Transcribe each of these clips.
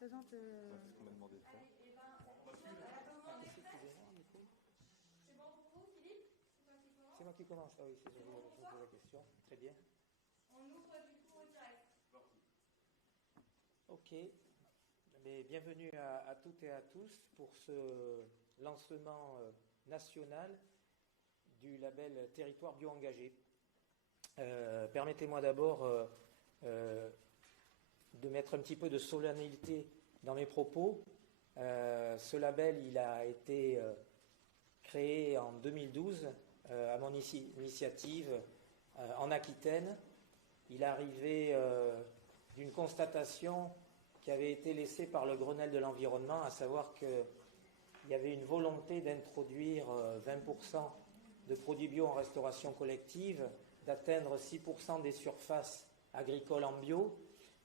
présente. C'est ce qu'on m'a demandé de faire. C'est bon pour vous, Philippe? C'est moi qui commence. Ah oui, je vous pose la question. Très bien. On ouvre du coup au direct. Ok. Mais bienvenue à toutes et à tous pour ce lancement national du label Territoire Bio-Engagé. Permettez-moi d'abord de mettre un petit peu de solennité dans mes propos. Ce label, il a été créé en 2012 à mon initiative en Aquitaine. Il est arrivé d'une constatation qui avait été laissée par le Grenelle de l'environnement, à savoir qu'il y avait une volonté d'introduire 20% de produits bio en restauration collective, d'atteindre 6% des surfaces agricoles en bio,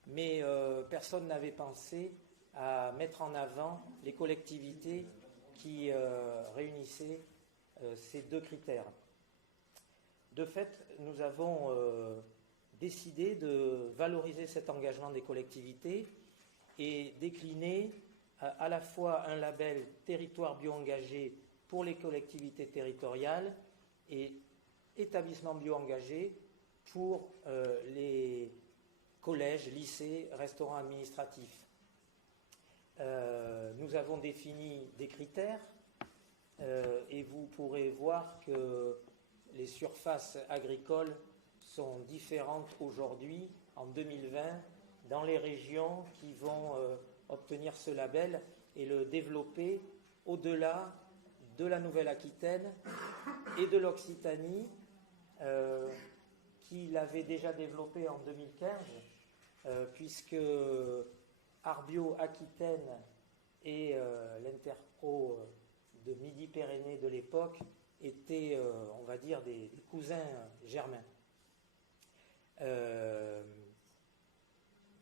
mais personne n'avait pensé à mettre en avant les collectivités qui réunissaient ces deux critères. De fait, nous avons décidé de valoriser cet engagement des collectivités et décliner à la fois un label Territoire Bio-Engagé pour les collectivités territoriales et établissements bio-engagés pour les collèges, lycées, restaurants administratifs. Nous avons défini des critères et vous pourrez voir que les surfaces agricoles sont différentes aujourd'hui, en 2020, dans les régions qui vont obtenir ce label et le développer au-delà de la Nouvelle-Aquitaine et de l'Occitanie, qui l'avait déjà développé en 2015, puisque Arbio Aquitaine et l'Interpro de Midi-Pyrénées de l'époque étaient, on va dire, des cousins germains.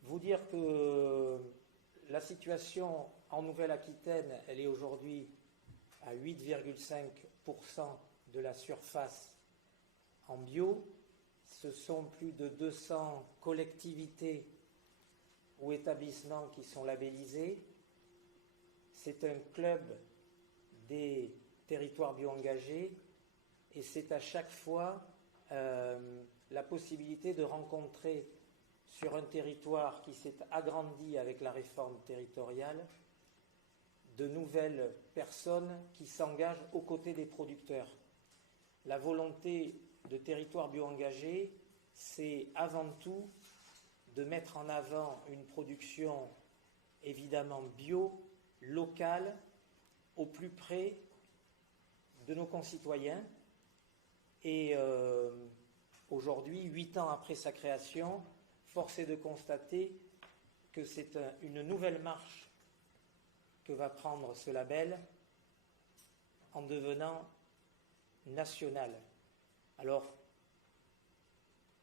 Vous dire que la situation en Nouvelle-Aquitaine, elle est aujourd'hui à 8,5% de la surface en bio. Ce sont plus de 200 collectivités ou établissements qui sont labellisés. C'est un club des territoires bio-engagés et c'est à chaque fois la possibilité de rencontrer sur un territoire qui s'est agrandi avec la réforme territoriale de nouvelles personnes qui s'engagent aux côtés des producteurs. La volonté de territoire bio-engagé, c'est avant tout de mettre en avant une production évidemment bio, locale, au plus près de nos concitoyens. Et aujourd'hui, 8 ans après sa création, force est de constater que c'est une nouvelle marche que va prendre ce label en devenant national. Alors,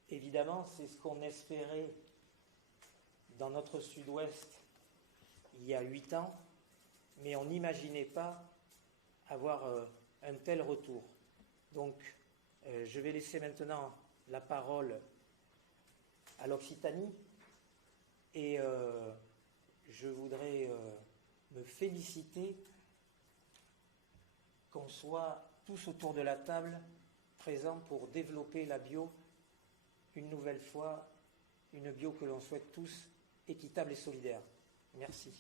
évidemment, c'est ce qu'on espérait dans notre sud-ouest il y a 8 ans, mais on n'imaginait pas avoir un tel retour. Donc, je vais laisser maintenant la parole à l'Occitanie et je voudrais me féliciter qu'on soit tous autour de la table présents pour développer la bio une nouvelle fois, une bio que l'on souhaite tous équitable et solidaire. Merci.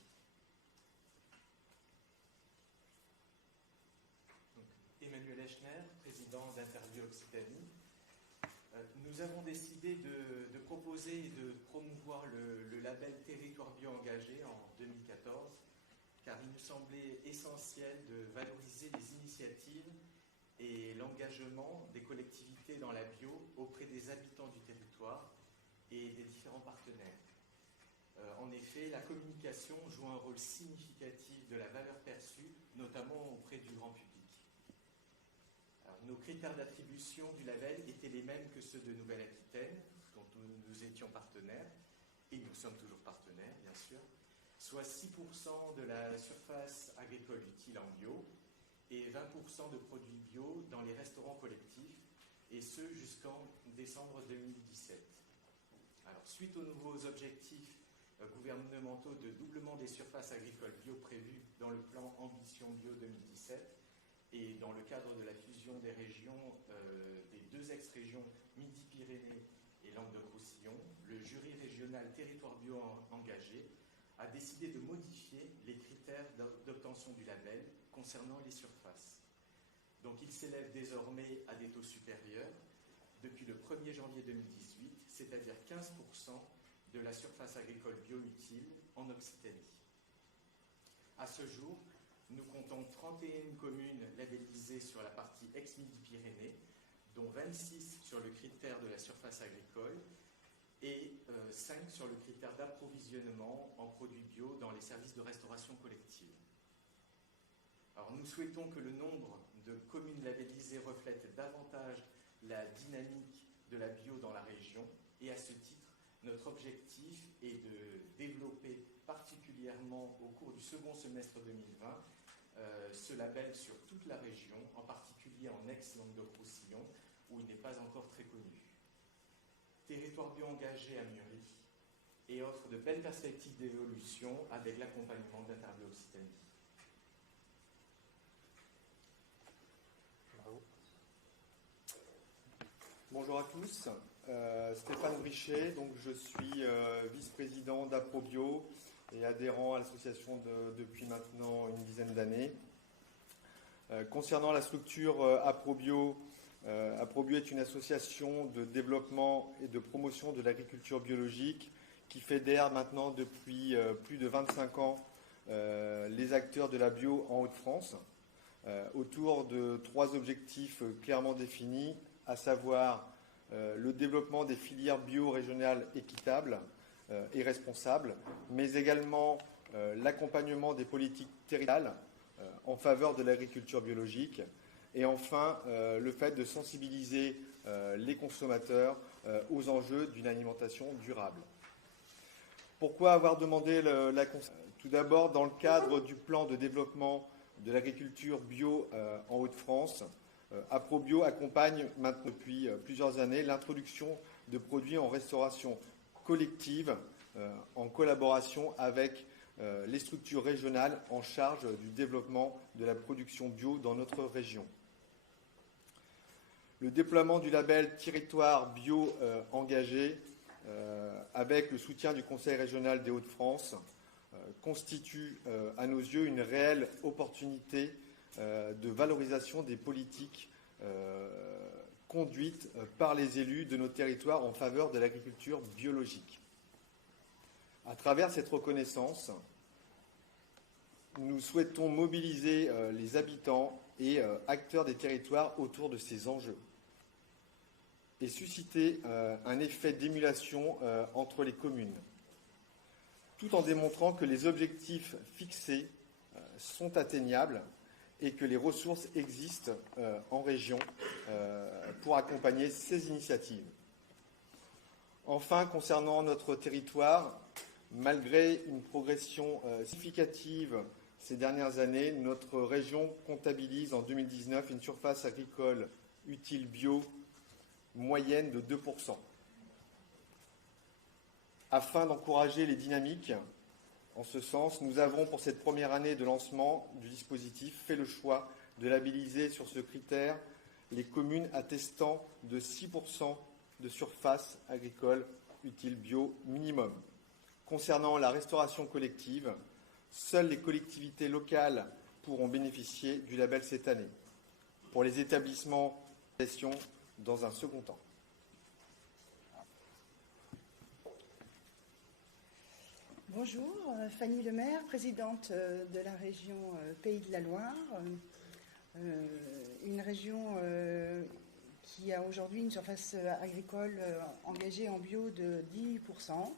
Emmanuel Echner, président d'Interbio Occitanie. Nous avons décidé de proposer et de promouvoir le label Territoire Bio-Engagé en 2014, car il nous semblait essentiel de valoriser les initiatives et l'engagement des collectivités dans la bio auprès des habitants du territoire et des différents partenaires. En effet, la communication joue un rôle significatif de la valeur perçue, notamment auprès du grand public. Alors, nos critères d'attribution du label étaient les mêmes que ceux de Nouvelle-Aquitaine, dont nous étions partenaires, et nous sommes toujours partenaires, bien sûr, soit 6% de la surface agricole utile en bio et 20% de produits bio dans les restaurants collectifs, et ce jusqu'en décembre 2017. Alors, suite aux nouveaux objectifs gouvernementaux de doublement des surfaces agricoles bio prévues dans le plan Ambition Bio 2017 et dans le cadre de la fusion des régions, des deux ex-régions Midi-Pyrénées et Languedoc-Roussillon, le jury régional Territoire Bio engagé a décidé de modifier les critères d'obtention du label concernant les surfaces. Donc il s'élève désormais à des taux supérieurs depuis le 1er janvier 2018, c'est-à-dire 15% de la surface agricole bio utile en Occitanie. À ce jour, nous comptons 31 communes labellisées sur la partie ex-Midi-Pyrénées, dont 26 sur le critère de la surface agricole et 5 sur le critère d'approvisionnement en produits bio dans les services de restauration collective. Alors, nous souhaitons que le nombre de communes labellisées reflète davantage la dynamique de la bio dans la région et à ce titre, notre objectif est de développer particulièrement au cours du second semestre 2020 ce label sur toute la région, en particulier en ex-Languedoc-Roussillon, où il n'est pas encore très connu. Territoire bio engagé a mûri et offre de belles perspectives d'évolution avec l'accompagnement d'Interbio Occitanie. Bravo. Bonjour à tous, Stéphane Brichet, donc je suis vice-président d'APROBio et adhérent à l'association depuis maintenant une dizaine d'années. Concernant la structure APROBio, APROBio est une association de développement et de promotion de l'agriculture biologique qui fédère maintenant depuis plus de 25 ans les acteurs de la bio en Hauts-de-France autour de 3 objectifs clairement définis, à savoir le développement des filières bio régionales équitables et responsables, mais également l'accompagnement des politiques territoriales en faveur de l'agriculture biologique, et enfin le fait de sensibiliser les consommateurs aux enjeux d'une alimentation durable. Pourquoi avoir demandé la consultation ? Tout d'abord, dans le cadre du plan de développement de l'agriculture bio en Hauts-de-France, APROBio accompagne maintenant depuis plusieurs années l'introduction de produits en restauration collective en collaboration avec les structures régionales en charge du développement de la production bio dans notre région. Le déploiement du label Territoire Bio engagé avec le soutien du Conseil régional des Hauts-de-France constitue à nos yeux une réelle opportunité de valorisation des politiques conduites par les élus de nos territoires en faveur de l'agriculture biologique. À travers cette reconnaissance, nous souhaitons mobiliser les habitants et acteurs des territoires autour de ces enjeux et susciter un effet d'émulation entre les communes, tout en démontrant que les objectifs fixés sont atteignables et que les ressources existent en région pour accompagner ces initiatives. Enfin, concernant notre territoire, malgré une progression significative ces dernières années, notre région comptabilise en 2019 une surface agricole utile bio moyenne de 2%. Afin d'encourager les dynamiques, en ce sens, nous avons, pour cette première année de lancement du dispositif, fait le choix de labelliser sur ce critère les communes attestant de 6% de surface agricole utile bio minimum. Concernant la restauration collective, seules les collectivités locales pourront bénéficier du label cette année. Pour les établissements de gestion, dans un second temps. Bonjour, Fanny Lemaire, présidente de la région Pays de la Loire, une région qui a aujourd'hui une surface agricole engagée en bio de 10%.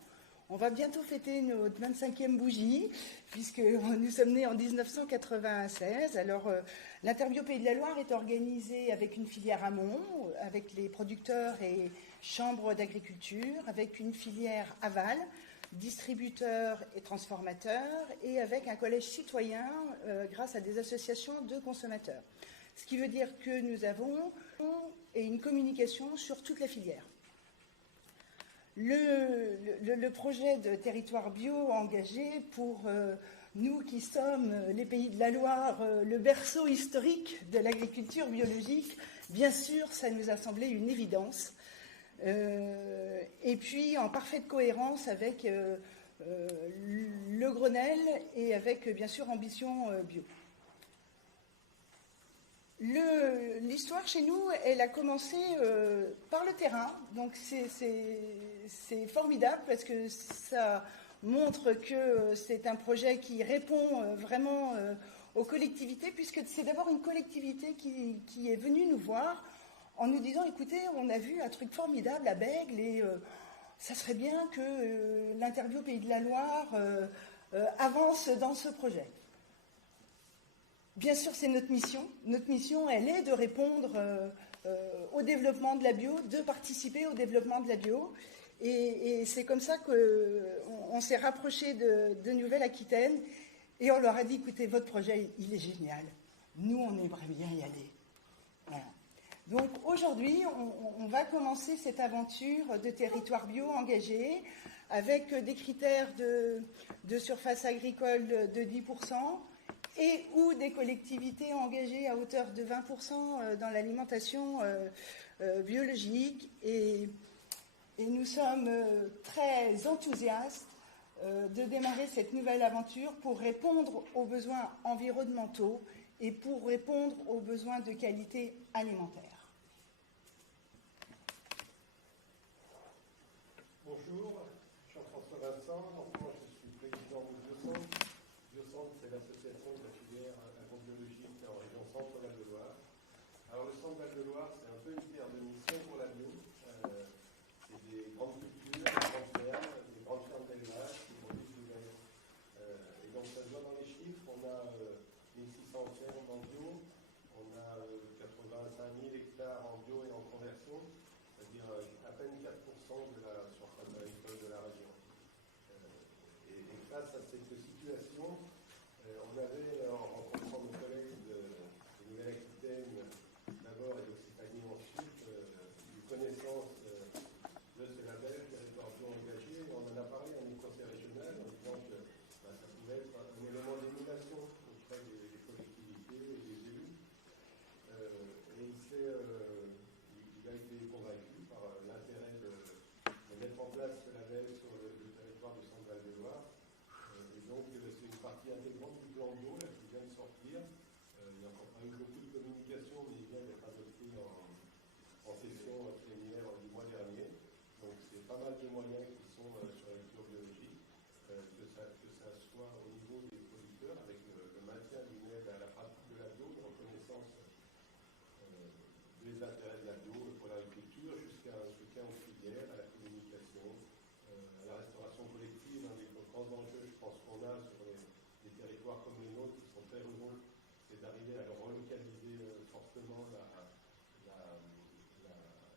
On va bientôt fêter notre 25e bougie, puisque nous sommes nés en 1996. Alors, l'Interbio Pays de la Loire est organisé avec une filière amont, avec les producteurs et chambres d'agriculture, avec une filière aval, distributeurs et transformateurs, et avec un collège citoyen grâce à des associations de consommateurs. Ce qui veut dire que nous avons une communication sur toute la filière. Le projet de territoire bio engagé pour nous qui sommes les Pays de la Loire, le berceau historique de l'agriculture biologique, bien sûr, ça nous a semblé une évidence. Et puis en parfaite cohérence avec le Grenelle et avec bien sûr Ambition Bio. L'histoire chez nous, elle a commencé par le terrain, donc c'est formidable parce que ça montre que c'est un projet qui répond vraiment aux collectivités, puisque c'est d'abord une collectivité qui est venue nous voir en nous disant, écoutez, on a vu un truc formidable à Bègle et ça serait bien que l'interview Pays de la Loire avance dans ce projet. Bien sûr, c'est notre mission. Notre mission, elle est de répondre au développement de la bio, de participer au développement de la bio. Et c'est comme ça qu'on s'est rapproché de Nouvelle-Aquitaine et on leur a dit, écoutez, votre projet, il est génial. Nous, on aimerait bien y aller. Voilà. Donc aujourd'hui, on va commencer cette aventure de territoire bio engagé avec des critères de surface agricole de 10% et ou des collectivités engagées à hauteur de 20% dans l'alimentation biologique. Et nous sommes très enthousiastes de démarrer cette nouvelle aventure pour répondre aux besoins environnementaux et pour répondre aux besoins de qualité alimentaire. Bonjour, Jean-François Vincent. Donc, moi, je suis président de Biocentre. Biocentre, c'est l'association de la filière agrobiologique en région Centre-Val de Loire. Alors, le Centre-Val de Loire, c'est un peu une terre de mission pour la bio. C'est des grandes cultures, des grandes fermes d'élevage qui produisent du lait. Et donc, ça se voit dans les chiffres. On a 1600 fermes en bio. On a 85 000 hectares en bio et en conversion, c'est-à-dire à peine 4% de la surface agricole de la région. Et face à cette situation, on avait, en rencontrant nos collègues de Nouvelle-Aquitaine d'abord et d'Occitanie ensuite, une connaissance de ce label territoire bio engagé. On en a parlé en conseil régional en disant que ça pouvait être un élément d'émulation auprès des collectivités et des élus. Et il a été convaincu par l'intérêt de mettre en place ce label sur le territoire du Centre-Val de Loire. Et donc, c'est une partie intégrante du plan bio là, qui vient de sortir. Il n'y a encore pas eu beaucoup de communication, mais il vient d'être adopté en session plénière du mois dernier. Donc, c'est pas mal de moyens qui sont sur l'agriculture biologique, que ça soit au niveau des producteurs, avec le maintien d'une aide à la pratique de la bio, de reconnaissance des intérêts de la bio pour l'agriculture, jusqu'à un soutien aux filières, à la communication, à la restauration collective. Un des grands enjeux, je pense, qu'on a sur les territoires comme les nôtres, qui sont très ruraux, c'est d'arriver à relocaliser fortement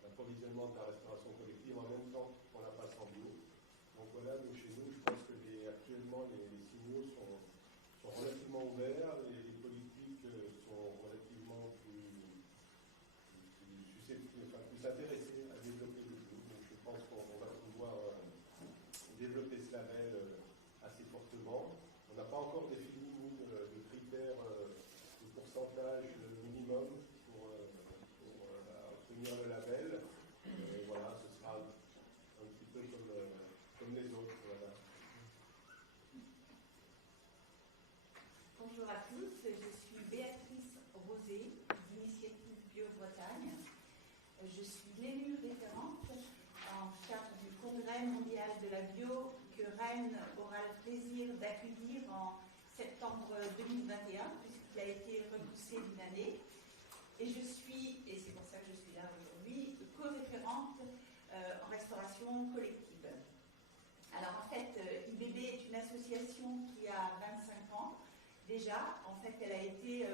l'approvisionnement de la restauration collective en même temps qu'on la passe en bio. Donc voilà, nous, chez nous, je pense que actuellement, les signaux sont relativement ouverts, les politiques sont relativement plus intéressés à développer le bio. Donc je pense qu'on va pouvoir développer ce label assez fortement. On n'a pas encore défini, nous, de critères de pourcentage minimum pour obtenir le label. Voilà, ce sera un petit peu comme les autres. Voilà. Bonjour à tous, je suis Béatrice Rosé d'Initiative Bio Bretagne. Je suis l'élue référente en charge du Congrès mondial de la bio que Rennes aura le plaisir d'accueillir en septembre 2021, puisqu'il a été repoussé d'une année. Et je suis, et c'est pour ça que je suis là aujourd'hui, co-référente en restauration collective. Alors en fait, IBB est une association qui a 25 ans déjà. En fait, elle a été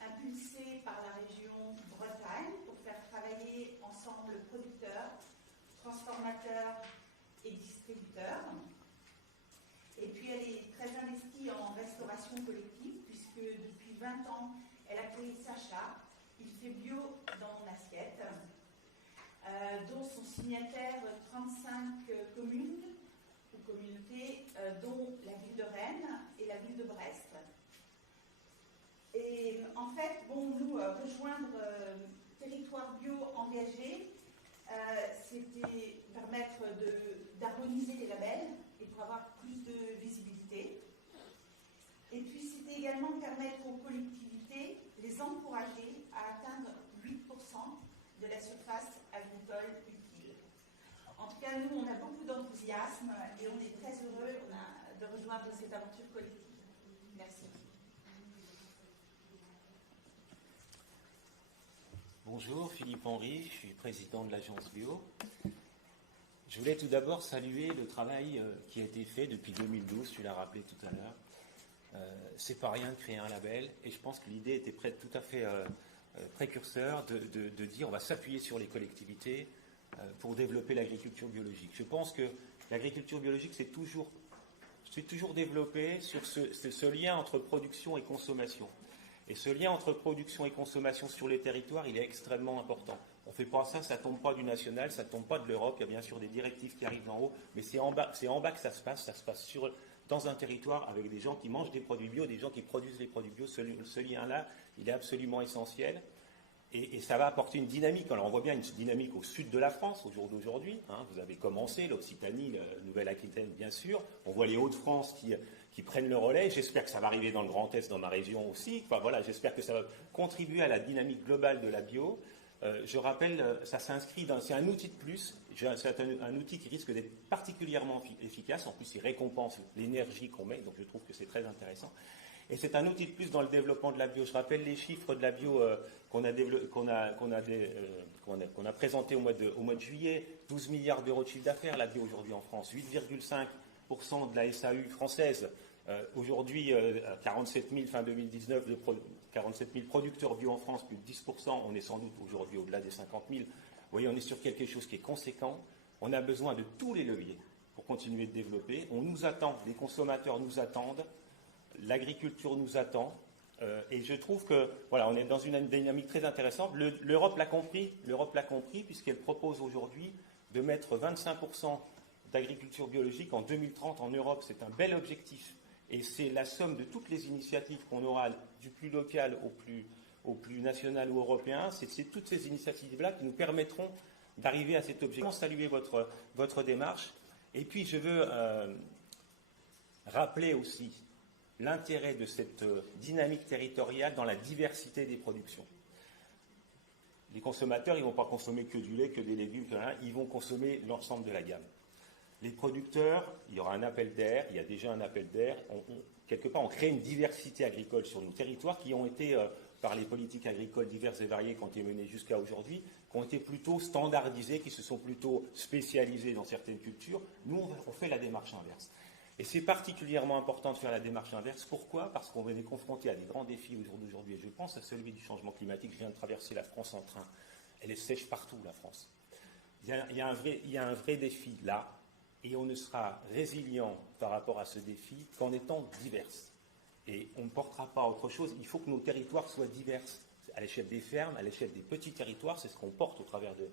impulsée par la région Bretagne pour faire travailler ensemble producteurs, transformateurs et distributeurs. Et puis elle est très investie en restauration collective puisque depuis 20 ans, elle a créé Sacha. Il fait bio dans mon assiette, dont sont signataires 35 communes ou communautés, dont la ville de Rennes et la ville de Brest. Et en fait, nous, rejoindre Territoire Bio Engagé, c'était permettre d'harmoniser les labels et pour avoir plus de visibilité. Et puis, c'était également permettre aux collectivités, les encourager à atteindre 8% de la surface agricole utile. En tout cas, nous, on a beaucoup d'enthousiasme et on est très heureux de rejoindre cette aventure collective. Merci. Bonjour, Philippe Henry, je suis président de l'Agence Bio. Je voulais tout d'abord saluer le travail qui a été fait depuis 2012, tu l'as rappelé tout à l'heure. C'est pas rien de créer un label, et je pense que l'idée était tout à fait précurseur de dire on va s'appuyer sur les collectivités pour développer l'agriculture biologique. Je pense que l'agriculture biologique c'est toujours développé sur ce lien entre production et consommation. Et ce lien entre production et consommation sur les territoires, il est extrêmement important. On ne fait pas ça, ça ne tombe pas du national, ça ne tombe pas de l'Europe, il y a bien sûr des directives qui arrivent d'en haut, mais c'est en bas que ça se passe dans un territoire avec des gens qui mangent des produits bio, des gens qui produisent les produits bio. Ce lien-là, il est absolument essentiel. Et ça va apporter une dynamique. Alors on voit bien une dynamique au sud de la France au jour d'aujourd'hui. Vous avez commencé, l'Occitanie, la Nouvelle-Aquitaine bien sûr. On voit les Hauts-de-France qui prennent le relais. J'espère que ça va arriver dans le Grand Est, dans ma région aussi. Enfin voilà, j'espère que ça va contribuer à la dynamique globale de la bio. Je rappelle, ça s'inscrit c'est un outil de plus. C'est un outil qui risque d'être particulièrement efficace. En plus, il récompense l'énergie qu'on met, donc je trouve que c'est très intéressant. Et c'est un outil de plus dans le développement de la bio. Je rappelle les chiffres de la bio qu'on a présentés au mois de juillet. 12 milliards d'euros de chiffre d'affaires, la bio aujourd'hui en France. 8,5% de la SAU française. Aujourd'hui, 47 000 fin 2019, 47 000 producteurs bio en France, plus de 10%. On est sans doute aujourd'hui au-delà des 50 000. Vous voyez, on est sur quelque chose qui est conséquent. On a besoin de tous les leviers pour continuer de développer. On nous attend, les consommateurs nous attendent. L'agriculture nous attend et je trouve que voilà, on est dans une dynamique très intéressante. L'Europe l'a compris puisqu'elle propose aujourd'hui de mettre 25% d'agriculture biologique en 2030 en Europe. C'est un bel objectif et c'est la somme de toutes les initiatives qu'on aura du plus local au plus national ou européen. C'est toutes ces initiatives-là qui nous permettront d'arriver à cet objectif. Je veux saluer votre démarche et puis je veux rappeler aussi l'intérêt de cette dynamique territoriale dans la diversité des productions. Les consommateurs, ils ne vont pas consommer que du lait, que des légumes, ils vont consommer l'ensemble de la gamme. Les producteurs, il y aura un appel d'air, il y a déjà un appel d'air. Quelque part, on crée une diversité agricole sur nos territoires qui ont été, par les politiques agricoles diverses et variées qui ont été menées jusqu'à aujourd'hui, qui ont été plutôt standardisées, qui se sont plutôt spécialisées dans certaines cultures. Nous, on fait la démarche inverse. Et c'est particulièrement important de faire la démarche inverse. Pourquoi ? Parce qu'on est confronté à des grands défis au jour d'aujourd'hui. Et je pense à celui du changement climatique. Je viens de traverser la France en train. Elle est sèche partout, la France. Il y a un vrai défi là. Et on ne sera résilient par rapport à ce défi qu'en étant divers. Et on ne portera pas autre chose. Il faut que nos territoires soient divers. À l'échelle des fermes, à l'échelle des petits territoires, c'est ce qu'on porte au travers de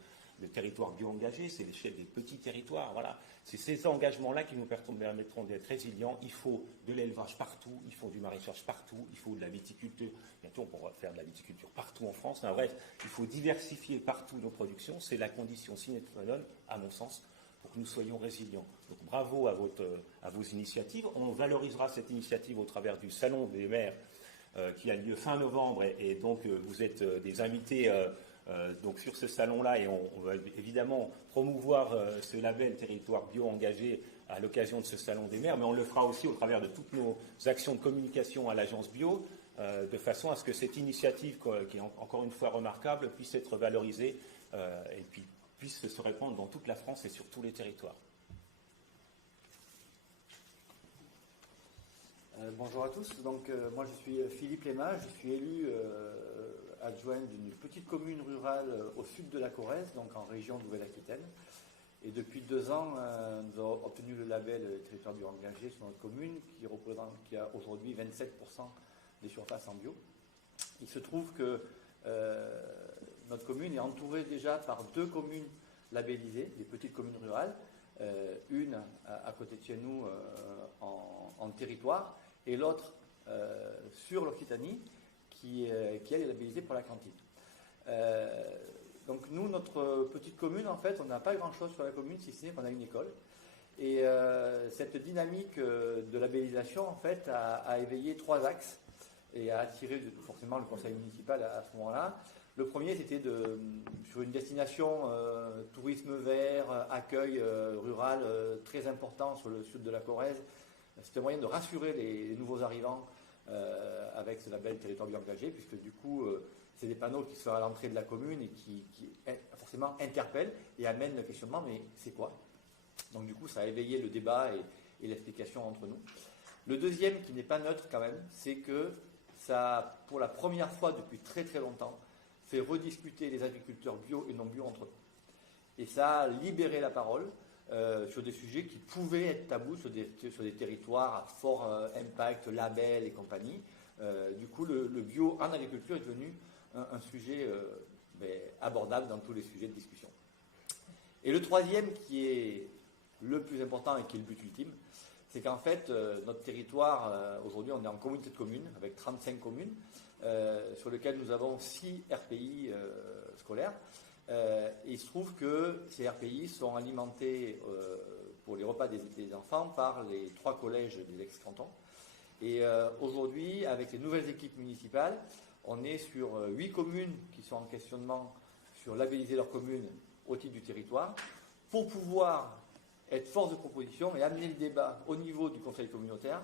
territoires bio-engagés, c'est l'échelle des petits territoires. Voilà. C'est ces engagements-là qui nous permettront d'être résilients. Il faut de l'élevage partout, il faut du maraîchage partout, il faut de la viticulture. Bientôt, on pourra faire de la viticulture partout en France. En bref, il faut diversifier partout nos productions. C'est la condition sine qua non, à mon sens, pour que nous soyons résilients. Donc bravo à vos initiatives. On valorisera cette initiative au travers du Salon des maires qui a lieu fin novembre. Et donc, vous êtes des invités donc sur ce salon-là et on va évidemment promouvoir ce label Territoire Bio Engagé à l'occasion de ce Salon des maires, mais on le fera aussi au travers de toutes nos actions de communication à l'Agence Bio, de façon à ce que cette initiative, qui est encore une fois remarquable, puisse être valorisée et puis puisse se répandre dans toute la France et sur tous les territoires. Bonjour à tous. Donc, moi, je suis Philippe Léma. Je suis élu adjoint d'une petite commune rurale au sud de la Corrèze, donc en région Nouvelle-Aquitaine. Et depuis 2 ans, nous avons obtenu le label Territoire Bio Engagé sur notre commune, qui a aujourd'hui 27% des surfaces en bio. Il se trouve que notre commune est entourée déjà par 2 communes labellisées, des petites communes rurales, une à côté de chez nous en territoire, et l'autre sur l'Occitanie, qui elle est labellisée pour la cantine. Donc nous, notre petite commune, en fait, on n'a pas grand-chose sur la commune, si ce n'est qu'on a une école. Et cette dynamique de labellisation, en fait, a éveillé 3 axes et a attiré forcément le conseil municipal à ce moment-là. Le premier, c'était sur une destination tourisme vert, accueil rural très important sur le sud de la Corrèze. C'était un moyen de rassurer les nouveaux arrivants avec ce label territoire bio engagé, puisque du coup, c'est des panneaux qui sont à l'entrée de la commune et qui forcément interpellent et amènent le questionnement, mais c'est quoi? Donc du coup, ça a éveillé le débat et l'explication entre nous. Le deuxième, qui n'est pas neutre quand même, c'est que ça, pour la première fois depuis très très longtemps, fait rediscuter les agriculteurs bio et non bio entre eux. Et ça a libéré la parole sur des sujets qui pouvaient être tabous sur des territoires à fort impact, label et compagnie. Du coup, le bio en agriculture est devenu un sujet abordable dans tous les sujets de discussion. Et le troisième, qui est le plus important et qui est le but ultime, c'est qu'en fait, notre territoire, aujourd'hui, on est en communauté de communes, avec 35 communes, sur lesquelles nous avons 6 RPI scolaires. Et il se trouve que ces RPI sont alimentés pour les repas des enfants par les 3 collèges des ex-cantons. Et aujourd'hui, avec les nouvelles équipes municipales, on est sur 8 communes qui sont en questionnement sur labelliser leur commune au titre du territoire, pour pouvoir être force de proposition et amener le débat au niveau du conseil communautaire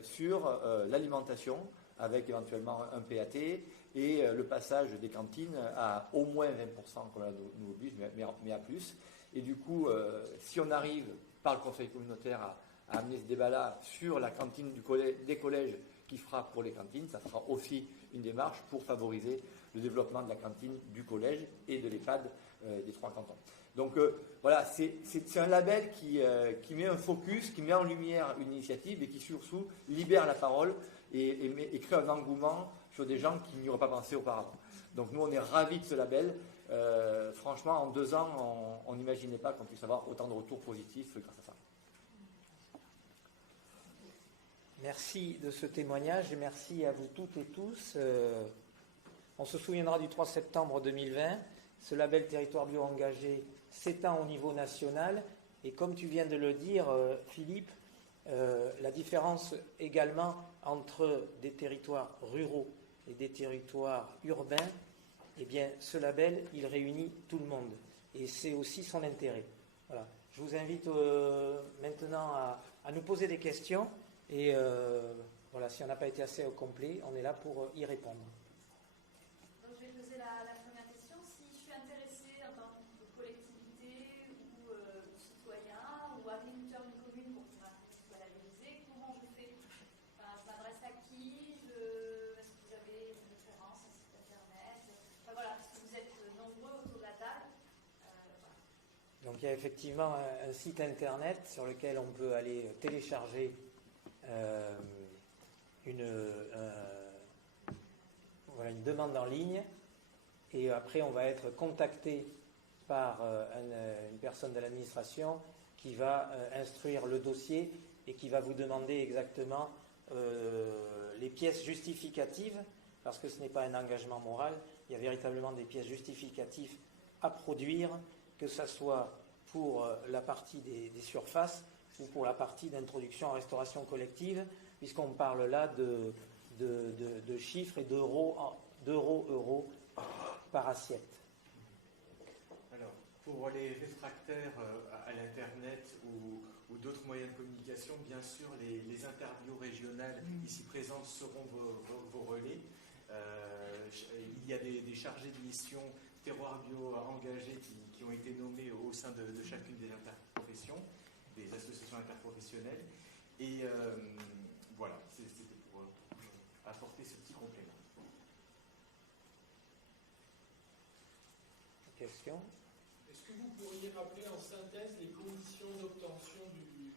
sur l'alimentation, avec éventuellement un PAT et le passage des cantines à au moins 20%, comme on nous oblige, mais à plus. Et du coup, si on arrive par le conseil communautaire à amener ce débat-là sur la cantine des collèges qui fera pour les cantines, ça sera aussi une démarche pour favoriser le développement de la cantine du collège et de l'EHPAD des 3 cantons. Donc voilà, c'est un label qui met un focus, qui met en lumière une initiative et qui surtout libère la parole et crée un engouement sur des gens qui n'y auraient pas pensé auparavant. Donc nous, on est ravis de ce label. Franchement, en 2 ans, on n'imaginait pas qu'on puisse avoir autant de retours positifs grâce à ça. Merci de ce témoignage et merci à vous toutes et tous. On se souviendra du 3 septembre 2020. Ce label territoire bio engagé s'étend au niveau national. Et comme tu viens de le dire, Philippe, la différence également entre des territoires ruraux et des territoires urbains, eh bien, ce label, il réunit tout le monde. Et c'est aussi son intérêt. Voilà. Je vous invite maintenant à nous poser des questions. Et voilà, si on n'a pas été assez au complet, on est là pour y répondre. Donc je vais poser la première question. Si je suis intéressée en tant que collectivité ou citoyen ou agriculteur d'une commune pour que ma commune soit labellisée, comment je fais? Enfin, je m'adresse à qui? Est-ce que vous avez une référence, un site internet? Enfin voilà, parce que vous êtes nombreux autour de la table. Voilà. Donc il y a effectivement un site internet sur lequel on peut aller télécharger une demande en ligne, et après on va être contacté par une personne de l'administration qui va instruire le dossier et qui va vous demander exactement les pièces justificatives, parce que ce n'est pas un engagement moral, il y a véritablement des pièces justificatives à produire, que ce soit pour la partie des surfaces ou pour la partie d'introduction en restauration collective, puisqu'on parle là de chiffres et d'euros par assiette. Alors, pour les réfractaires à l'Internet ou d'autres moyens de communication, bien sûr, les interviews régionales ici présentes seront vos relais. Il y a des chargés de mission terroir bio engagés qui ont été nommés au sein de chacune des interprofessions, des associations interprofessionnelles. Et voilà, c'était pour apporter ce petit complément. Question ? Est-ce que vous pourriez rappeler en synthèse les conditions d'obtention du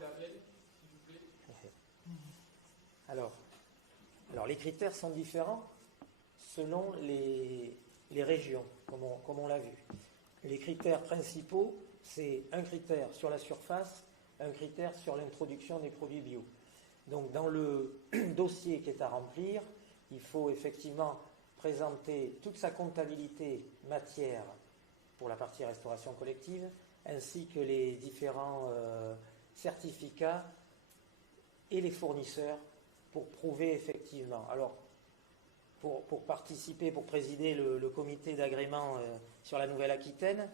label, s'il vous plaît ? Alors, les critères sont différents selon les régions, comme on l'a vu. Les critères principaux c'est un critère sur la surface, un critère sur l'introduction des produits bio. Donc dans le dossier qui est à remplir, il faut effectivement présenter toute sa comptabilité matière pour la partie restauration collective, ainsi que les différents certificats et les fournisseurs pour prouver effectivement. Alors, pour participer, pour présider le comité d'agrément sur la Nouvelle-Aquitaine,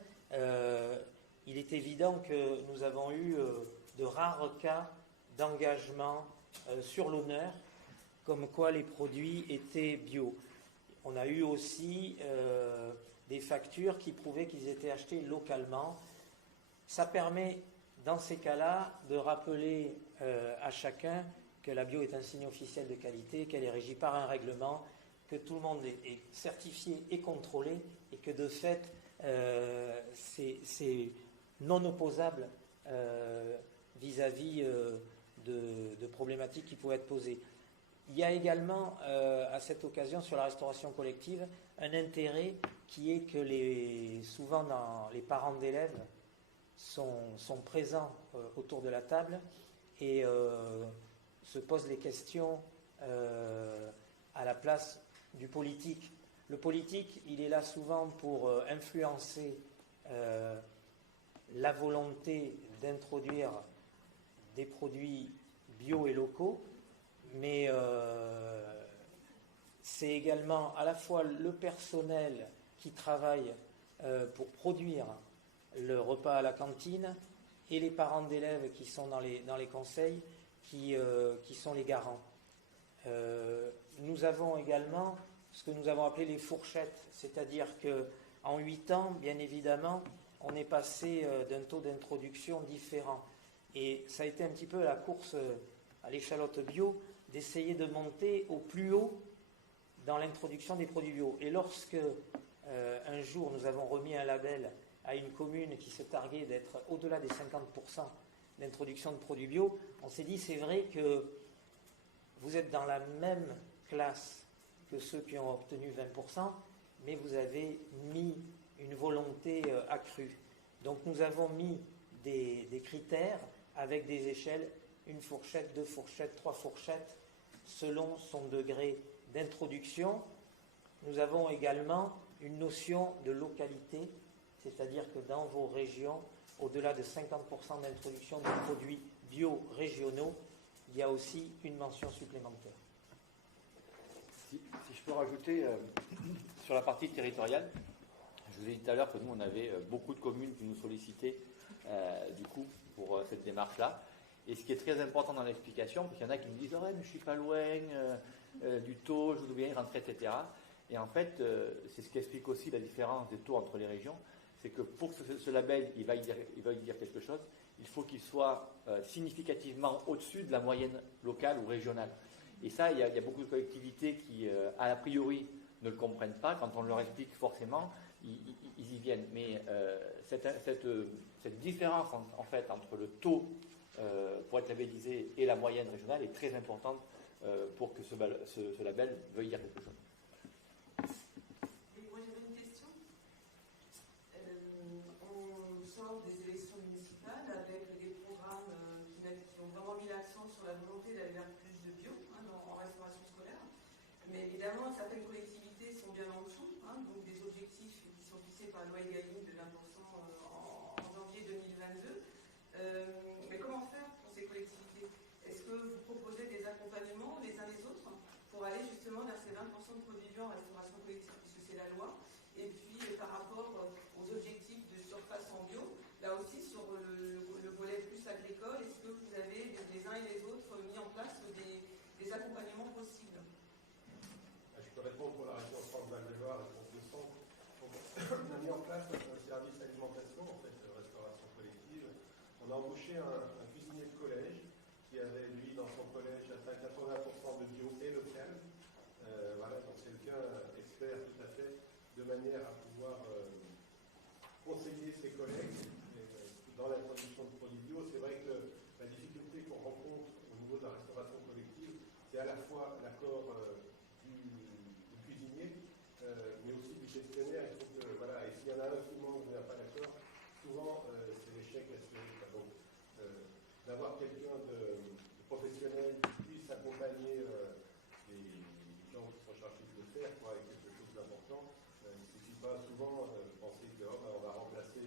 il est évident que nous avons eu de rares cas d'engagement sur l'honneur, comme quoi les produits étaient bio. On a eu aussi des factures qui prouvaient qu'ils étaient achetés localement. Ça permet, dans ces cas-là, de rappeler à chacun que la bio est un signe officiel de qualité, qu'elle est régie par un règlement, que tout le monde est certifié et contrôlé, et que de fait, c'est non opposable vis-à-vis de problématiques qui pouvaient être posées. Il y a également, à cette occasion, sur la restauration collective, un intérêt qui est que souvent les parents d'élèves sont présents autour de la table et se posent les questions à la place du politique. Le politique, il est là souvent pour influencer la volonté d'introduire des produits bio et locaux, mais c'est également à la fois le personnel qui travaille pour produire le repas à la cantine et les parents d'élèves qui sont dans les conseils qui sont les garants. Nous avons également ce que nous avons appelé les fourchettes, c'est-à-dire qu'en 8 ans, bien évidemment, on est passé d'un taux d'introduction différent. Et ça a été un petit peu la course à l'échalote bio, d'essayer de monter au plus haut dans l'introduction des produits bio. Et lorsque un jour nous avons remis un label à une commune qui se targuait d'être au-delà des 50% d'introduction de produits bio, on s'est dit c'est vrai que vous êtes dans la même classe que ceux qui ont obtenu 20%, mais vous avez mis une volonté accrue. Donc nous avons mis des critères avec des échelles, une fourchette, 2 fourchettes, 3 fourchettes, selon son degré d'introduction. Nous avons également une notion de localité, c'est-à-dire que dans vos régions, au-delà de 50% d'introduction de produits bio régionaux, il y a aussi une mention supplémentaire. Si je peux rajouter sur la partie territoriale, je vous ai dit tout à l'heure que nous, on avait beaucoup de communes qui nous sollicitaient du coup pour cette démarche-là. Et ce qui est très important dans l'explication, parce qu'il y en a qui me disent « ouais, mais je suis pas loin du taux, je voudrais bien y rentrer, etc. » Et en fait, c'est ce qui explique aussi la différence des taux entre les régions, c'est que pour que ce label il va y dire quelque chose, il faut qu'il soit significativement au-dessus de la moyenne locale ou régionale. Et ça, il y a beaucoup de collectivités qui, a priori, ne le comprennent pas. Quand on leur explique forcément, ils y viennent. Mais cette différence, en fait, entre le taux pour être labellisé et la moyenne régionale est très importante pour que ce label veuille dire quelque chose. Oui, moi j'avais une question. On sort des élections municipales avec des programmes qui ont vraiment mis l'accent sur la volonté d'aller vers plus de bio en restauration scolaire. Mais évidemment, certaines collectivités sont bien en dessous, donc des objectifs qui sont fixés par la loi Egalim de 20% en janvier 2022. Mais comment faire pour ces collectivités? Est-ce que vous proposez des accompagnements les uns les autres pour aller justement vers ces 20% de produits bio en restauration collective, puisque c'est la loi? Et puis par rapport aux objectifs de surface en bio, là aussi sur le volet plus agricole, est-ce que vous avez les uns et les autres mis en place des accompagnements possibles? Je peux répondre pour la région Centre-Val de Loire et pour le centre. On a mis en place un service alimentation, en fait, restauration collective. On a embauché un cuisinier de collège qui avait, lui, dans son collège, atteint 80% de bio et local. Voilà, donc c'est quelqu'un expert tout à fait, de manière à pouvoir conseiller ses collègues dans l'introduction de produits bio. C'est vrai que la difficulté qu'on rencontre au niveau de la restauration collective, c'est à la fois l'accord du cuisinier, mais aussi du gestionnaire. Il faut que, voilà, et s'il y en a un qui manque ou n'a pas d'accord, souvent, c'est l'échec assuré. Donc, d'avoir quelqu'un de professionnel qui puisse accompagner les gens qui sont chargés de le faire, quoi, avec quelque chose d'important. Il ne suffit pas souvent de penser que on va remplacer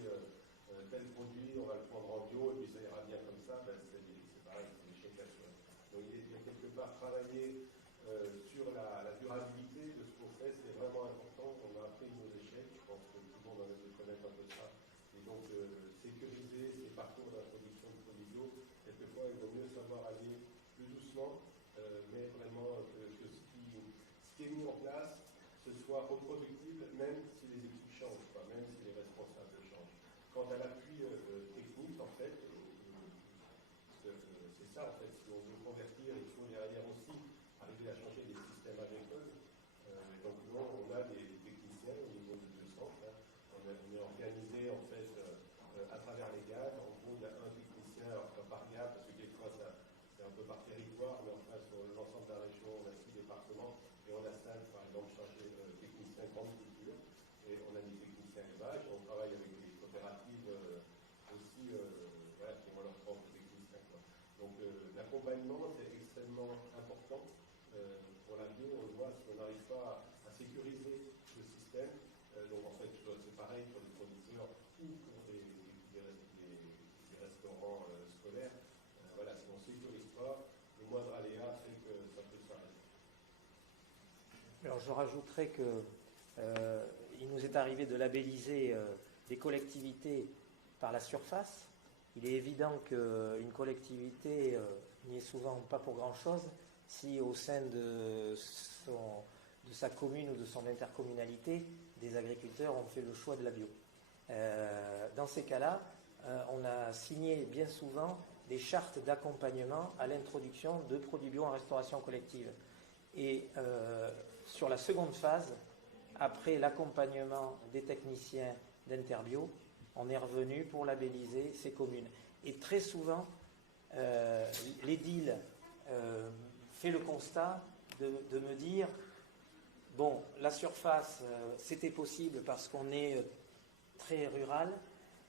tel produit, on va le prendre en bio et puis ça ira bien comme ça. C'est pareil, c'est l'échec assuré. Donc il y a quelque part travailler sur la durabilité de ce qu'on fait, c'est vraiment important. On a appris nos échecs, je pense que tout le monde a envie de connaître un peu ça. Et donc sécuriser ces parcours d'introduction de produits bio, quelquefois il vaut mieux savoir aller plus doucement, mais vraiment que ce qui est mis en place, ce soit reproductible, même si les équipes changent, quoi, même si les responsables changent. Quant à l'appui technique, en fait, c'est ça, en fait, si on veut convertir, il faut derrière aussi arriver à changer les systèmes agricoles. Donc nous, on a des techniciens au niveau de 200. Hein. On est organisé, en fait, à travers les GAD. En gros, il y a un technicien par GAD, parce que quelquefois, c'est un peu par territoire, mais enfin, sur l'ensemble de la région, on a 6 départements, et on a 5, par exemple, chargés techniciens grande culture, et on a des techniciens élevage, on travaille avec des coopératives aussi, voilà, qui ont leurs propres techniciens, quoi. Donc l'accompagnement, c'est extrêmement important pour la bio. On le voit, si on n'arrive pas à sécuriser le système, donc en fait, c'est pareil pour les producteurs ou pour les restaurants scolaires. Voilà, si on ne sécurise pas, le moindre aléa fait que ça peut s'arrêter. Alors je rajouterais que il nous est arrivé de labelliser des collectivités par la surface. Il est évident qu'une collectivité n'y est souvent pas pour grand-chose si au sein de sa commune ou de son intercommunalité, des agriculteurs ont fait le choix de la bio. Dans ces cas-là, on a signé bien souvent des chartes d'accompagnement à l'introduction de produits bio en restauration collective. Et sur la seconde phase, après l'accompagnement des techniciens d'Interbio, on est revenu pour labelliser ces communes. Et très souvent, l'édile fait le constat de me dire, bon, la surface, c'était possible parce qu'on est très rural,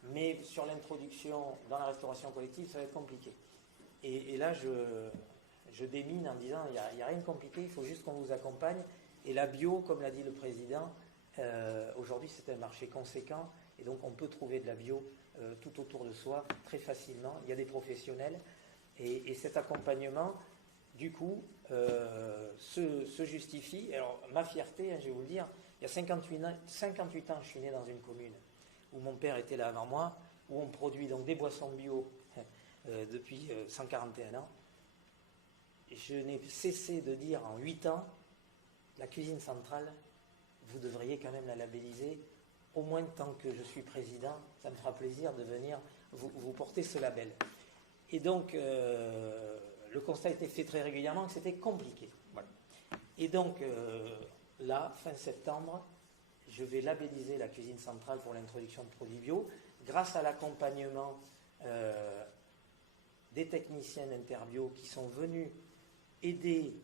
mais sur l'introduction dans la restauration collective, ça va être compliqué. Et là, je démine en disant, il n'y a rien de compliqué, il faut juste qu'on vous accompagne. Et la bio, comme l'a dit le président, aujourd'hui c'est un marché conséquent, et donc on peut trouver de la bio tout autour de soi très facilement. Il y a des professionnels, et cet accompagnement, du coup, se justifie. Alors ma fierté, hein, je vais vous le dire, il y a 58 ans, je suis né dans une commune où mon père était là avant moi, où on produit donc des boissons bio depuis 141 ans. Je n'ai cessé de dire en 8 ans, la cuisine centrale, vous devriez quand même la labelliser, au moins tant que je suis président, ça me fera plaisir de venir vous porter ce label. Et donc, le constat a été fait très régulièrement que c'était compliqué. Voilà. Et donc, là, fin septembre, je vais labelliser la cuisine centrale pour l'introduction de produits bio, grâce à l'accompagnement des techniciens d'Interbio qui sont venus aider,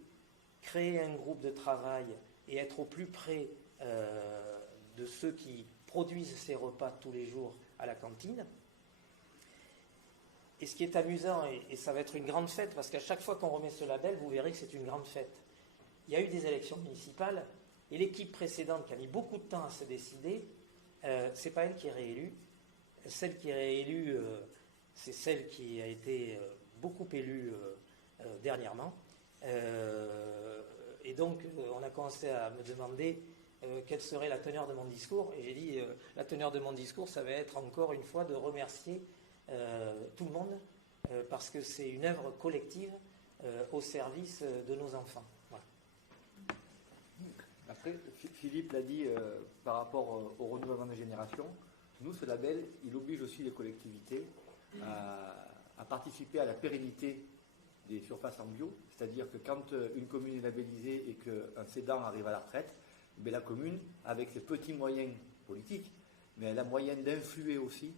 créer un groupe de travail et être au plus près de ceux qui produisent ces repas tous les jours à la cantine. Et ce qui est amusant, et ça va être une grande fête, parce qu'à chaque fois qu'on remet ce label, vous verrez que c'est une grande fête. Il y a eu des élections municipales, et l'équipe précédente, qui a mis beaucoup de temps à se décider, c'est pas elle qui est réélue. Celle qui est réélue, c'est celle qui a été beaucoup élue dernièrement. Et donc, on a commencé à me demander quelle serait la teneur de mon discours. Et j'ai dit, la teneur de mon discours, ça va être encore une fois de remercier tout le monde, parce que c'est une œuvre collective au service de nos enfants. Voilà. Après, Philippe l'a dit par rapport au renouvellement des générations, nous, ce label, il oblige aussi les collectivités à participer à la pérennité des surfaces en bio, c'est-à-dire que quand une commune est labellisée et qu'un cédant arrive à la retraite, la commune, avec ses petits moyens politiques, mais elle a moyen d'influer aussi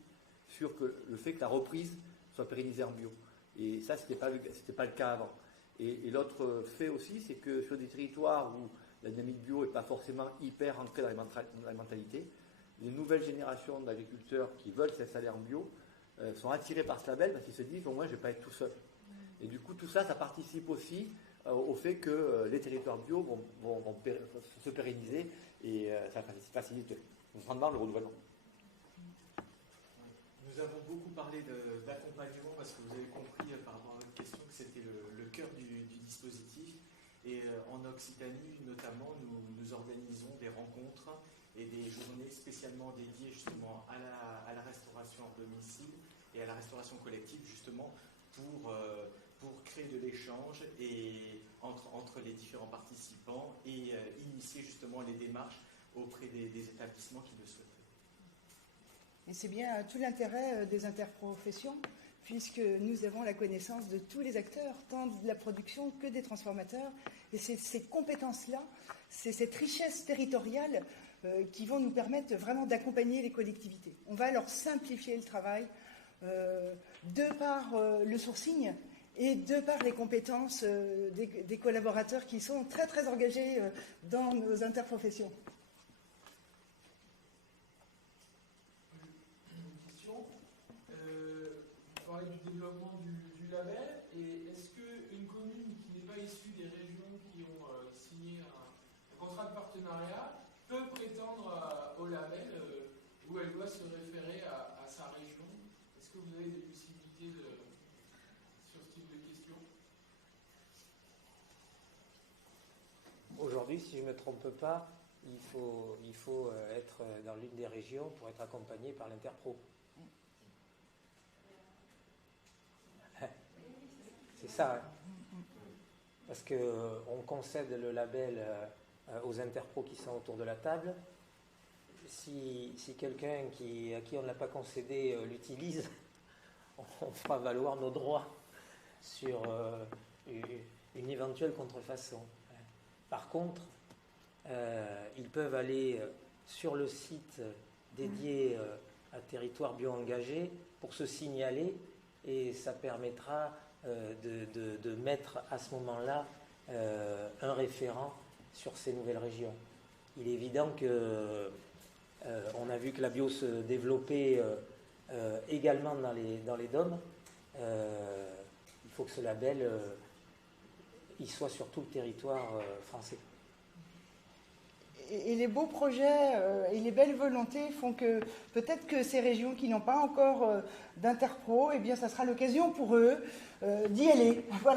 sur le fait que la reprise soit pérennisée en bio. Et ça, ce n'était pas le cas avant. Et l'autre fait aussi, c'est que sur des territoires où la dynamique bio n'est pas forcément hyper ancrée dans la mentalité, les nouvelles générations d'agriculteurs qui veulent s'installer en bio sont attirés par ce label parce qu'ils se disent au moins je ne vais pas être tout seul. Et du coup tout ça, ça participe aussi au fait que les territoires bio vont se pérenniser et ça facilite grandement le renouvellement. Nous avons beaucoup parlé d'accompagnement parce que vous avez compris par rapport à votre question que c'était le cœur du dispositif. Et en Occitanie, notamment, nous organisons des rencontres et des journées spécialement dédiées justement à la restauration hors domicile et à la restauration collective, justement pour créer de l'échange et entre les différents participants et initier justement les démarches auprès des établissements qui le souhaiteraient. Et c'est bien tout l'intérêt des interprofessions, puisque nous avons la connaissance de tous les acteurs, tant de la production que des transformateurs. Et c'est ces compétences-là, c'est cette richesse territoriale qui vont nous permettre vraiment d'accompagner les collectivités. On va leur simplifier le travail de par le sourcing et de par les compétences des collaborateurs qui sont très très engagés dans nos interprofessions. Du développement du label, et est-ce qu'une commune qui n'est pas issue des régions qui ont signé un contrat de partenariat peut prétendre au label où elle doit se référer à sa région? Est-ce que vous avez des possibilités sur ce type de questions? Aujourd'hui, si je ne me trompe pas, il faut être dans l'une des régions pour être accompagné par l'Interpro. C'est ça, hein. Parce qu'on concède le label aux interpros qui sont autour de la table. Si quelqu'un à qui on ne l'a pas concédé l'utilise, on fera valoir nos droits sur une éventuelle contrefaçon. Par contre, ils peuvent aller sur le site dédié à territoire bio-engagé pour se signaler et ça permettra de mettre à ce moment-là un référent sur ces nouvelles régions. Il est évident que on a vu que la bio se développait également dans les DOM. Il faut que ce label il soit sur tout le territoire français. Et les beaux projets et les belles volontés font que peut-être que ces régions qui n'ont pas encore d'interpro, eh bien, ça sera l'occasion pour eux d'y aller. Voilà.